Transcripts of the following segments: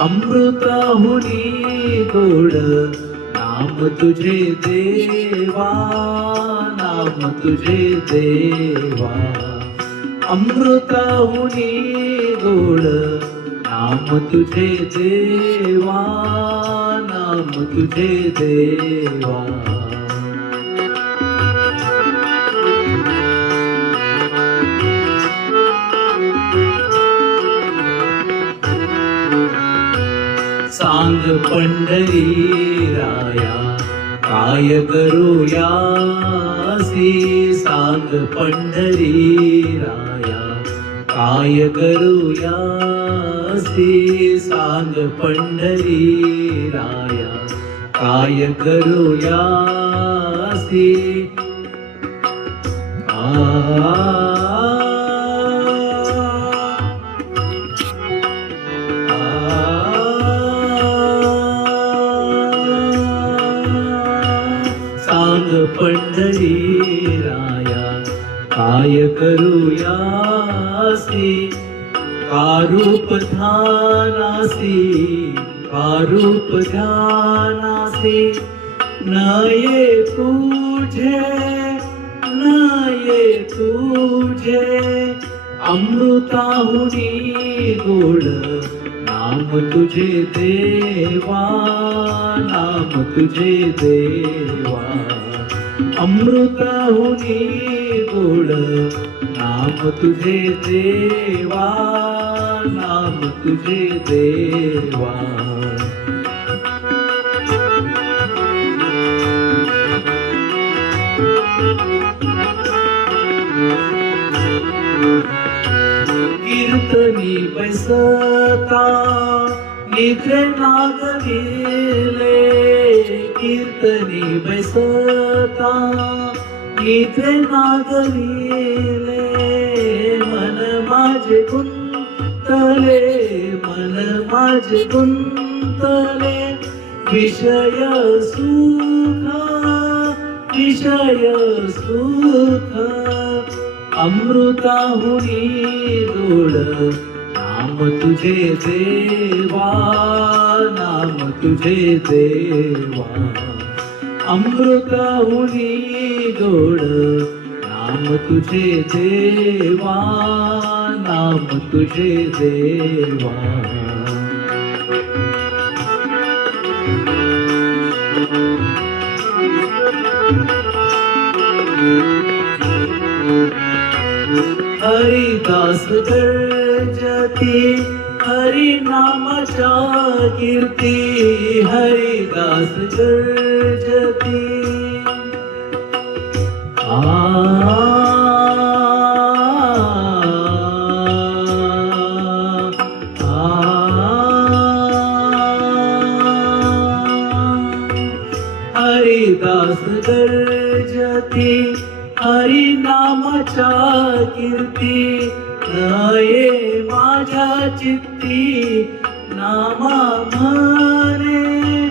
अमृताहुनी गोड नाम तुझे देवा, नाम तुझे देवा. अमृताहुनी गोड नाम तुझे देवा, नाम तुझे देवा. सांग पंढरी राया काय करूया सी, सांग पंढरी राया काय करूया सी, सांग पंढरी राया काय करूया सी. सांग पंढरी राया काय करूया सी, कारूप ध्यानासी, कारूप ध्यानासी. नये तुझे, नये तुझे. अमृताहुनी गोड नाम तुझे देवा, नाम तुझे देवा. अमृताहुनी गोड नाम तुझे देवा, नाम तुझे देवा. कीर्तनी बैसता निद्रे नागविले, कीर्तनी बैसता निद्रे नागविले. मन माझे गुंतले, मन माझे गुंतले. विषय सुख, विषय सुख. अमृताहुनी गोड नाम तुझे देवा, नाम तुझे देवा. अमृताहुनी गोड नाम तुझे देवा, नाम तुझे देवा. हरिदास गर्जती हरि नामाच्या कीर्ती, हरिदास गर्जती. हरिदास गर्जती हरि नामाच्या कीर्ती. नये माझ्या चित्ती नामा म्हणे,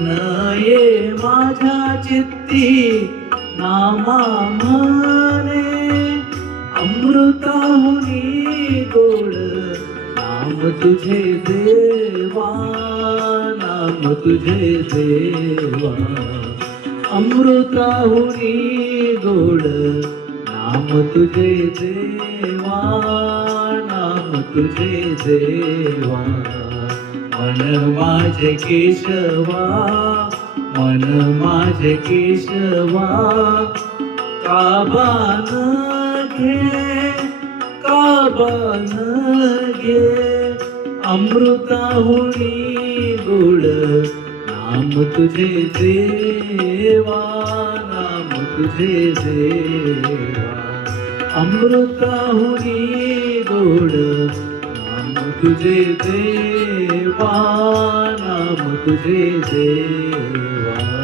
नये माझ्या चित्ती नामा म्हणे. अमृताहुनी गोड नाम तुझे देवा, नाम तुझे देवा. अमृताहुनी गोड नाम तुझे देवा, नाम तुझे देवा. मन माझे केशवा, मन माझे केशवा. काबान घे, काबान घे. अमृताहुनी गोड नाम तुझे देवा, नाम तुझे देवा. अमृताहुनी गोड नाम तुझे देवा, नाम तुझे देवा.